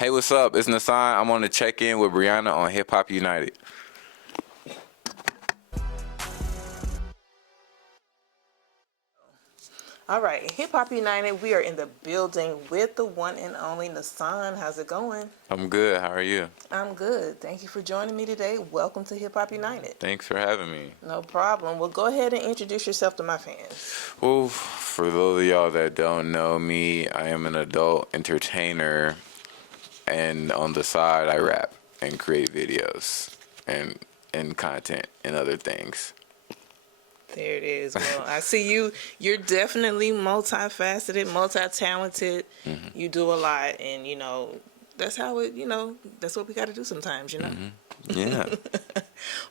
Hey, what's up? It's Nasaan. I'm on the check-in with Brianna on Hip Hop United. All right, Hip Hop United, we are in the building with the one and only Nasaan. How's it going? I'm good. How are you? I'm good. Thank you for joining me today. Welcome to Hip Hop United. Thanks for having me. No problem. Well, go ahead and introduce yourself to my fans. Well, for those of y'all that don't know me, I am an adult entertainer, and on the side, I rap and create videos and content and other things. There it is. Well, I see you. You're definitely multifaceted, multi-talented. Mm-hmm. You do a lot, and that's how it. That's what we got to do sometimes. Mm-hmm. Yeah.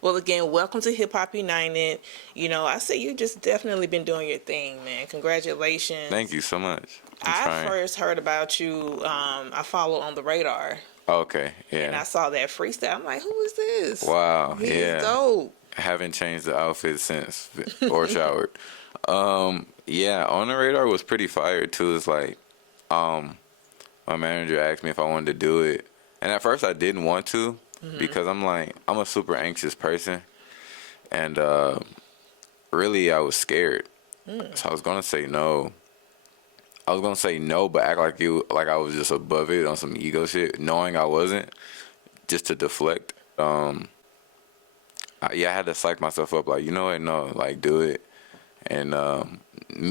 Well, again, welcome to Hip Hop United. I say you just definitely been doing your thing, man. Congratulations. Thank you so much. I first heard about you. I follow on the radar. Okay. Yeah. And I saw that freestyle. I'm like, who is this? Wow. He's yeah. dope. Haven't changed the outfit since or showered. Yeah, on the radar was pretty fire too. It's like, my manager asked me if I wanted to do it, and at first I didn't want to because I'm a super anxious person, and really I was scared. So I was gonna say no. But act like I was just above it on some ego shit, knowing I wasn't, just to deflect. I had to psych myself up, like, you know what, no, like, do it. And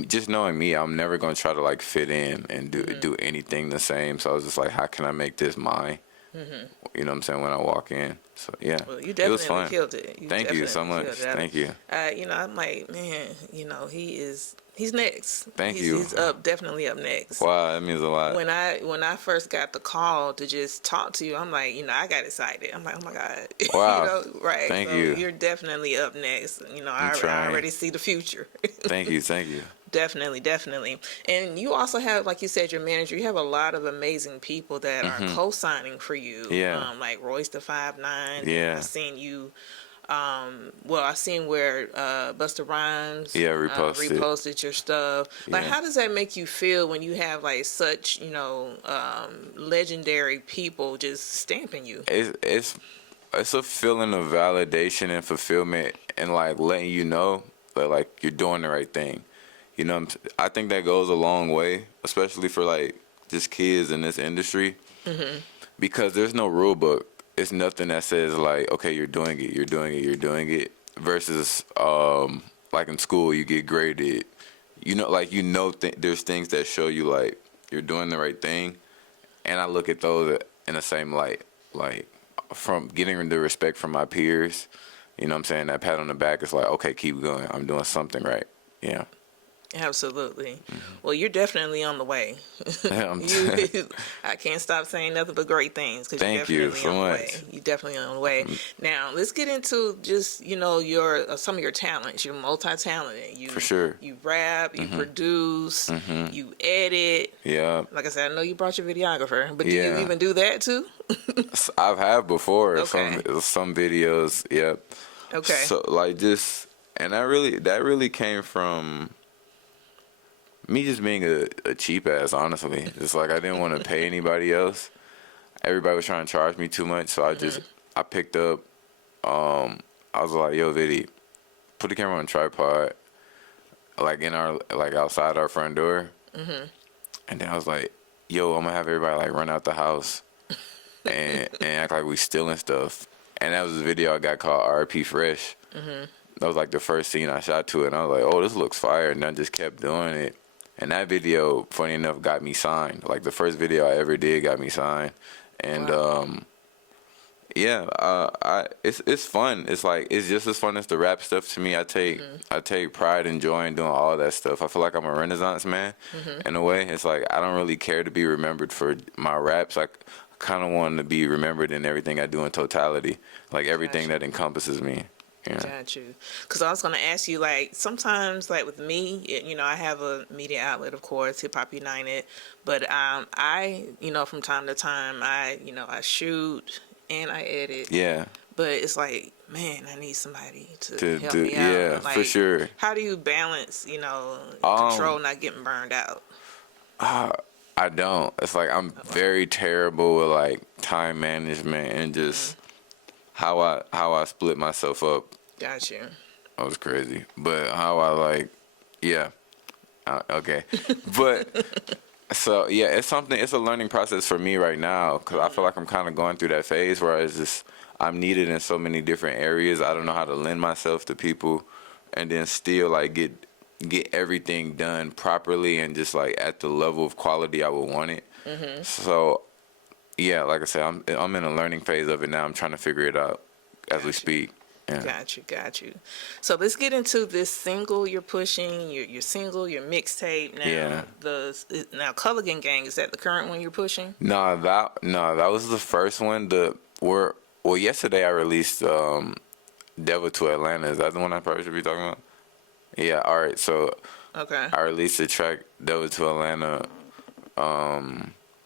just knowing me, I'm never going to try to, like, fit in and do anything the same. So I was just like, how can I make this mine? You know what I'm saying, when I walk in. So, yeah, well, you it was definitely fun. killed it. Thank you so much. Thank you. I'm like, man, he's next. Thank you. He's definitely up next. Wow, that means a lot. When I first got the call to just talk to you, I'm like, I got excited. I'm like, oh my God. Wow. Right. Thank so you. You're definitely up next. I already see the future. Thank you. Definitely. And you also have, like you said, your manager, you have a lot of amazing people that are co-signing for you. Yeah. Like Royce the 5'9". Yeah. I've seen you. I seen where Busta Rhymes reposted your stuff. Like, how does that make you feel when you have like such legendary people just stamping you? It's a feeling of validation and fulfillment, and like letting you know that like you're doing the right thing. I think that goes a long way, especially for like just kids in this industry, because there's no rule book. It's nothing that says like, okay, you're doing it. Versus like in school, you get graded. There's things that show you like you're doing the right thing, and I look at those in the same light, like from getting the respect from my peers. You know what I'm saying? That pat on the back is like, okay, keep going. I'm doing something right. Yeah. Absolutely. Well, you're definitely on the way. I can't stop saying nothing but great things. Thank you so much. You're definitely on the way. Now, let's get into just your some of your talents. You're multi-talented. For sure. You rap, you produce, you edit. Yeah. Like I said, I know you brought your videographer, but do you even do that too? I've had before. Okay. Some videos. Yep. Okay. So and that really came from me just being a cheap ass, honestly. It's like I didn't want to pay anybody else. Everybody was trying to charge me too much, so I picked up. I was like, "Yo, Viddy, put the camera on a tripod, like outside our front door." And then I was like, "Yo, I'm gonna have everybody like run out the house and act like we stealing stuff." And that was a video I got called R.P. Fresh. That was like the first scene I shot to it, and I was like, "Oh, this looks fire," and I just kept doing it. And that video, funny enough, got me signed. Like the first video I ever did got me signed. And it's fun. It's like it's just as fun as the rap stuff to me. I take pride and joy in doing all that stuff. I feel like I'm a Renaissance man in a way. It's like I don't really care to be remembered for my raps. Like I kind of want to be remembered in everything I do in totality, like everything that encompasses me. Yeah. Got you. Because I was going to ask you, like, sometimes, like, with me, I have a media outlet, of course, Hip Hop United, but I, from time to time, I shoot and I edit. Yeah. But it's like, man, I need somebody to help me out. Yeah, like, for sure. How do you balance, control not getting burned out? I don't. It's like I'm very terrible with like time management and just how I split myself up. Got you. That was crazy. But how I like, yeah, okay. But so yeah, it's something. It's a learning process for me right now because I feel like I'm kind of going through that phase where it's just I'm needed in so many different areas. I don't know how to lend myself to people, and then still like get everything done properly and just like at the level of quality I would want it. So yeah, like I said, I'm in a learning phase of it now. I'm trying to figure it out as we speak. Yeah. Got you. So let's get into this single you're pushing. Your single, your mixtape. Now Yeah. Now Culligan Gang, is that the current one you're pushing? No, that was the first one. Yesterday I released Devil to Atlanta. Is that the one I probably should be talking about? Yeah. All right. So Okay. I released the track Devil to Atlanta,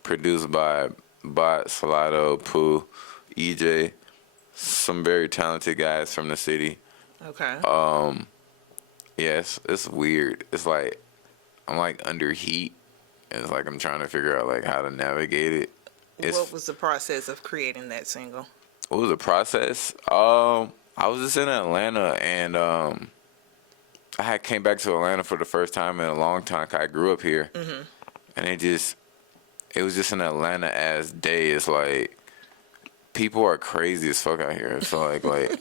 produced by Beatz, Pooh, EJ, some very talented guys from the city. Okay. Yeah, it's weird. It's like I'm like under heat, and it's like I'm trying to figure out like how to navigate it. What was the process of creating that single? What was the process? I was just in Atlanta, and I had came back to Atlanta for the first time in a long time. 'Cause I grew up here, and it was just an Atlanta ass day. It's like people are crazy as fuck out here. So like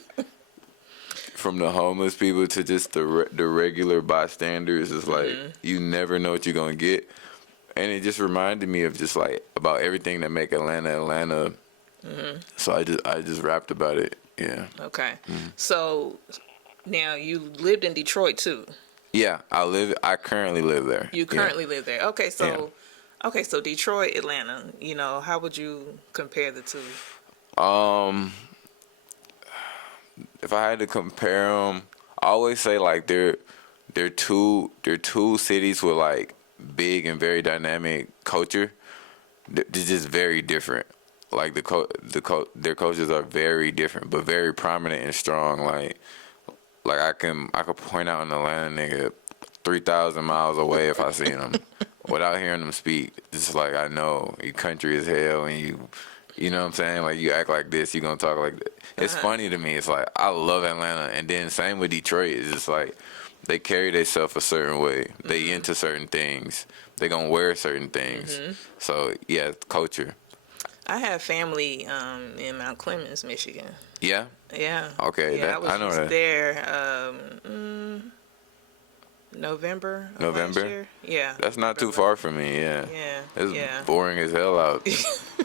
from the homeless people to just the regular bystanders, it's like you never know what you're gonna get. And it just reminded me of just like about everything that make Atlanta. So I just rapped about it. Yeah. Okay. So now you lived in Detroit too. Yeah, I currently live there. You currently live there. Okay, so Detroit, Atlanta. You know, how would you compare the two? If I had to compare them, I always say like they're two cities with like big and very dynamic culture. They're just very different. Like their cultures are very different, but very prominent and strong. Like I could point out an Atlanta nigga 3,000 miles away if I seen him without hearing them speak. Just like I know you country as hell and you know what I'm saying? Like you act like this, you gonna talk like that. It's funny to me. It's like I love Atlanta, and then same with Detroit. It's just like they carry themselves a certain way. They into certain things. They gonna wear certain things. So yeah, culture. I have family in Mount Clemens, Michigan. Yeah. Yeah. Okay. Yeah, I know was that. there November. Of last year. Yeah. That's not too far from me. Yeah. Yeah. It's boring as hell out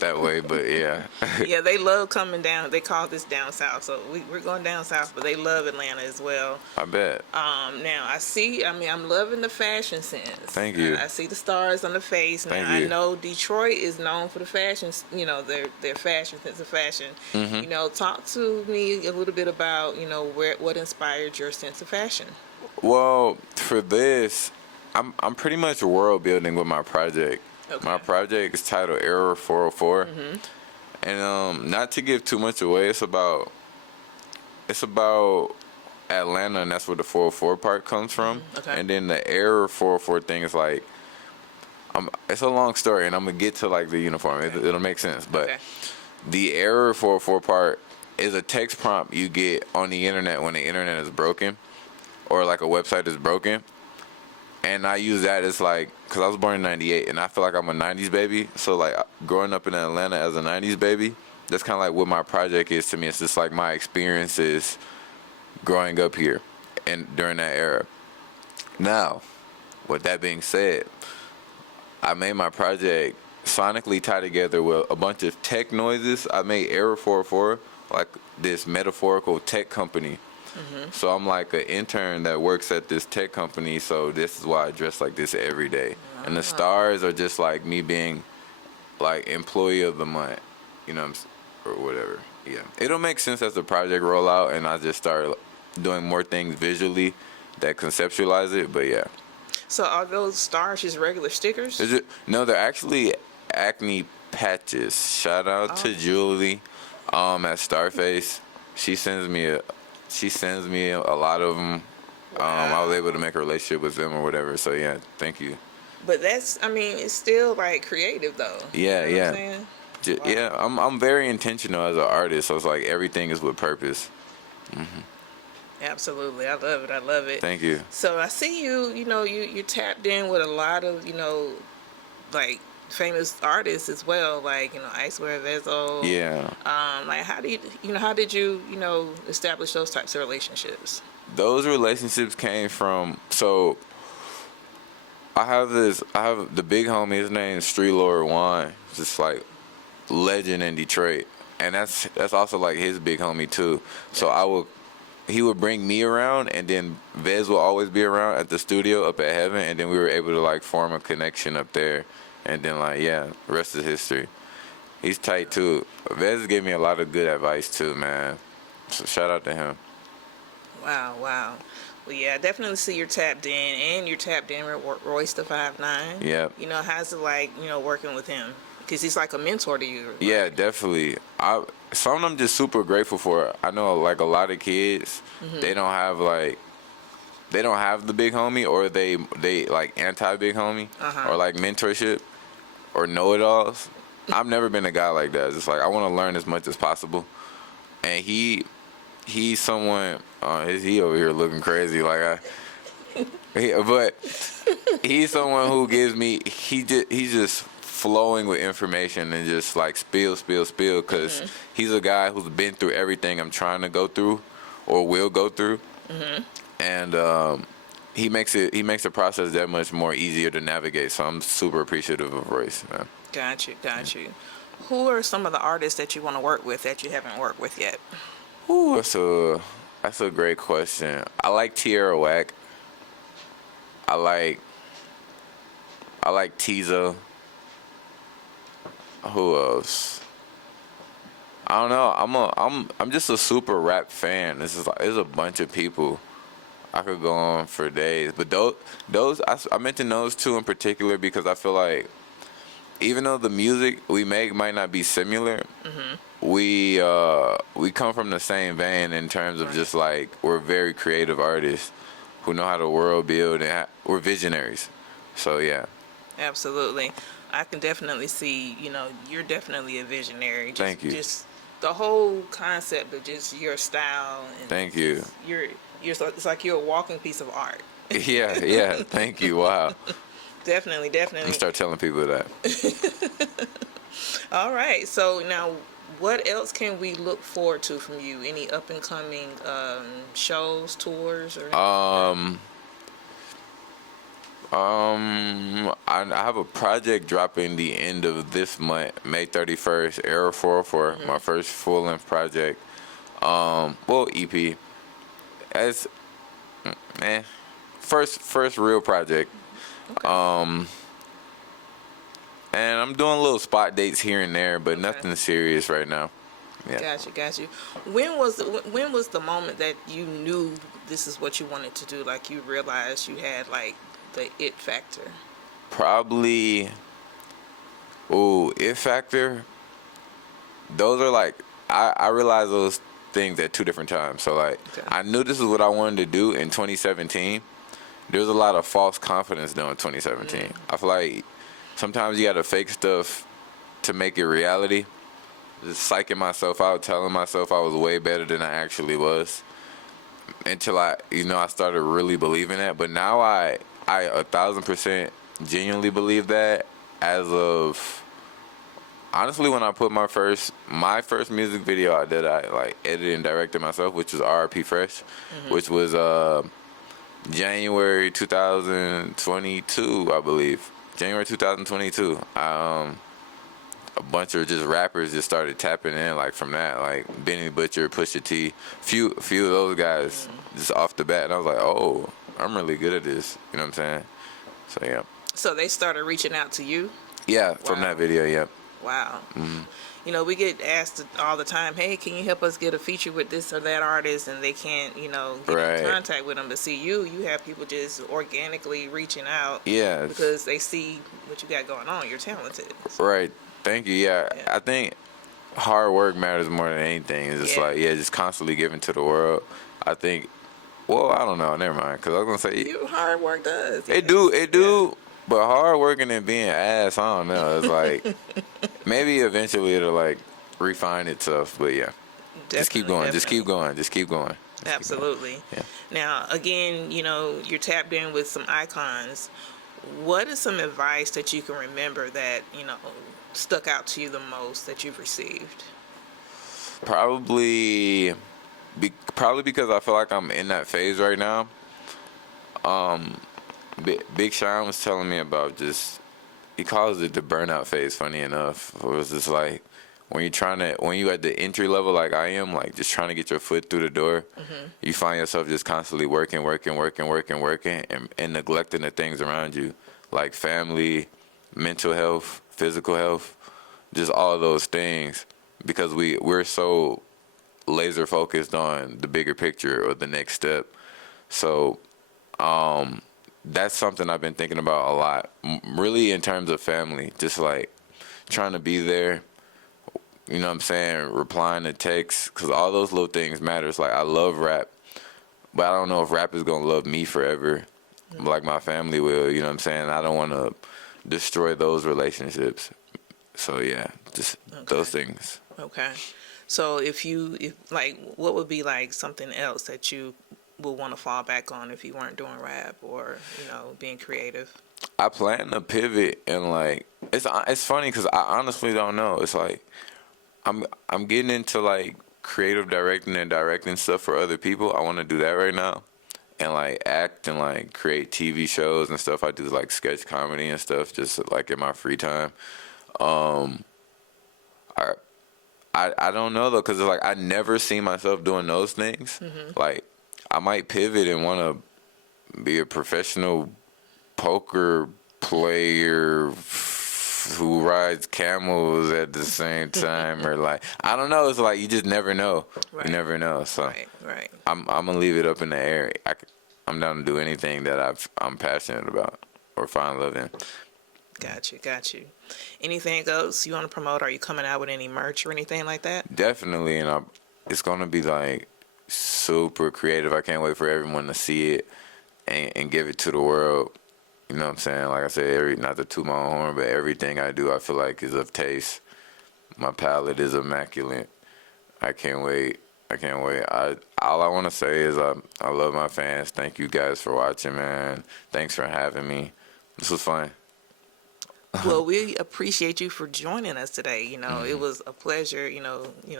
that way, but yeah. Yeah, they love coming down. They call this down south, so we're going down south, but they love Atlanta as well. I bet. Now I'm loving the fashion sense. Thank you. I see the stars on the face. Now Thank you. I know Detroit is known for the fashion. You know their fashion sense of fashion. You know, talk to me a little bit about what inspired your sense of fashion. Well, for this, I'm pretty much world building with my project. Okay. My project is titled Error 404, and not to give too much away, it's about Atlanta, and that's where the 404 part comes from. Okay. And then the Error 404 thing is like, it's a long story, and I'm gonna get to like the uniform. Okay. It'll make sense, but Okay. the Error 404 part is a text prompt you get on the internet when the internet is broken, or like a website is broken. And I use that as like, because I was born in 98, and I feel like I'm a 90s baby. So like growing up in Atlanta as a 90s baby, that's kind of like what my project is to me. It's just like my experiences growing up here and during that era. Now, with that being said, I made my project sonically tie together with a bunch of tech noises. I made Error 404, like this metaphorical tech company. So I'm like an intern that works at this tech company, so this is why I dress like this every day. And the stars are just like me being like employee of the month, you know, or whatever. Yeah, it'll make sense as the project roll out and I just start doing more things visually that conceptualize it. But yeah. So are those stars just regular stickers? No, they're actually acne patches. Shout out to Julie at Starface. She sends me a lot of them. I was able to make a relationship with them or whatever. So yeah, thank you. But that's, I mean, it's still like creative though. Yeah, You know what I'm yeah. saying? Wow. Yeah, I'm very intentional as an artist, so it's like everything is with purpose. Absolutely. I love it. I love it. Thank you. So I see you, you tapped in with a lot of, like famous artists as well, like, Icewear Vezzo. Yeah. Like how did you, establish those types of relationships? Those relationships came from, so I have the big homie, his name's Street Lord Juan, just like legend in Detroit. And that's also like his big homie too. So he would bring me around, and then Vez will always be around at the studio up at Heaven, and then we were able to like form a connection up there, and then like the rest is history. He's tight too. Vez gave me a lot of good advice too, man. So shout out to him. Wow, wow. Well, yeah, I definitely see you're tapped in, and you're tapped in with Royce the 5'9". Yep. How's it like, working with him? Because he's like a mentor to you. Right? Yeah, definitely. Some of them just super grateful for. I know like a lot of kids, they don't have the big homie, or they like anti big homie, or like mentorship, or know it alls. I've never been a guy like that. It's just like I want to learn as much as possible, and he's someone. He over here looking crazy like but he's someone who gives me. He's just flowing with information and just like spill because he's a guy who's been through everything I'm trying to go through or will go through, and he makes the process that much more easier to navigate. So I'm super appreciative of Royce, man. Got you. Who are some of the artists that you want to work with that you haven't worked with yet? Ooh, that's a great question. I like Tierra Whack. I like Tizo. Who else? I don't know. I'm just a super rap fan. There's a bunch of people. I could go on for days, but those I mentioned those two in particular because I feel like even though the music we make might not be similar, we come from the same vein in terms of just like we're very creative artists who know how to world build, and we're visionaries. So yeah. Absolutely. I can definitely see, you're definitely a visionary. Thank you. Just the whole concept of just your style. And Thank you. It's like you're a walking piece of art. Yeah. Thank you. Wow. Definitely. I'm gonna start telling people that. All right. So now, what else can we look forward to from you? Any up and coming shows, tours, or anything? I have a project dropping the end of this month, May 31st, Era 404, my first full-length project. EP. As first real project. Okay. And I'm doing little spot dates here and there, but nothing serious right now. Yeah. Got you. When was the moment that you knew this is what you wanted to do? Like you realized you had like the it factor? Probably. It factor. Those are like I realized those things at two different times. So like I knew this is what I wanted to do in 2017. There was a lot of false confidence though in 2017. I feel like sometimes you gotta fake stuff to make it reality. Just psyching myself out, telling myself I was way better than I actually was, until I started really believing that. But now I 1,000% genuinely believe that. As of honestly, when I put my first music video out that I like edited and directed myself, which was RP Fresh, which was January 2022, I believe. January 2022. A bunch of just rappers just started tapping in like from that, like Benny Butcher, Pusha T, few of those guys just off the bat, and I was like, oh, I'm really good at this. You know what I'm saying? So yeah. So they started reaching out to you? Yeah, from that video, yeah. Wow. We get asked all the time, hey, can you help us get a feature with this or that artist? And they can't, get in contact with them. But see, you have people just organically reaching out. Yeah. Because they see what you got going on. You're talented. So. Right. Thank you. Yeah. I think hard work matters more than anything. It's just just constantly giving to the world. I think, I don't know. Never mind. Because I was going to say. Hard work does. It do. But hard working and being ass, I don't know. It's like maybe eventually it'll like refine itself. But yeah, just keep Definitely, going. Just keep definitely. going. Just keep going. Just keep going. Absolutely. Yeah. Now, again, you're tapped in with some icons. What is some advice that you can remember that, stuck out to you the most that you've received? Probably, probably because I feel like I'm in that phase right now. Big Sean was telling me about just, he calls it the burnout phase. Funny enough, it was just like when you at the entry level like I am, like just trying to get your foot through the door, you find yourself just constantly working, and neglecting the things around you, like family, mental health, physical health, just all of those things, because we're so laser focused on the bigger picture or the next step. So that's something I've been thinking about a lot, really, in terms of family, just like trying to be there, you know what I'm saying, replying to texts, because all those little things matters. Like, I love rap, but I don't know if rap is going to love me forever, like my family will, you know what I'm saying? I don't want to destroy those relationships. So yeah, just those things. Okay. So if like, what would be like something else that you would want to fall back on if you weren't doing rap or, being creative? I plan to pivot, and like it's funny because I honestly don't know. It's like I'm getting into like creative directing and directing stuff for other people. I want to do that right now, and like act and like create TV shows and stuff. I do like sketch comedy and stuff just like in my free time. I I don't know though, because it's like I never see myself doing those things. Like I might pivot and want to be a professional poker player who rides camels at the same time, or like I don't know. It's like you just never know. Right. You never know. So Right. I'm gonna leave it up in the air. I'm down to do anything that I'm passionate about or find love in. Got you. Anything else you want to promote? Are you coming out with any merch or anything like that? Definitely, and it's gonna be like super creative. I can't wait for everyone to see it and give it to the world. You know what I'm saying? Like I said, not to toot my own horn, but everything I do, I feel like is of taste. My palette is immaculate. I can't wait. All I want to say is I love my fans. Thank you guys for watching, man. Thanks for having me. This was fun. Well, we appreciate you for joining us today. It was a pleasure,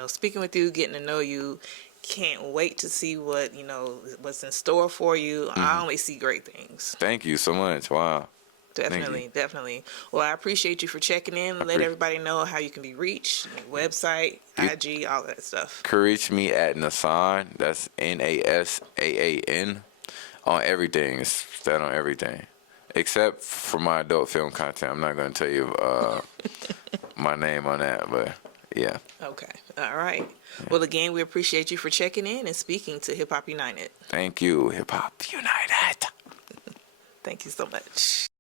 speaking with you, getting to know you. Can't wait to see what's in store for you. I only see great things. Thank you so much. Wow. Definitely. Well, I appreciate you for checking in. Let everybody know how you can be reached, website, IG, all that stuff. You can reach me at Nasaan. That's Nasaan on everything. It's that on everything. Except for my adult film content. I'm not going to tell you my name on that, but yeah. Okay. All right. Well, again, we appreciate you for checking in and speaking to Hip Hop United. Thank you, Hip Hop United. Thank you so much.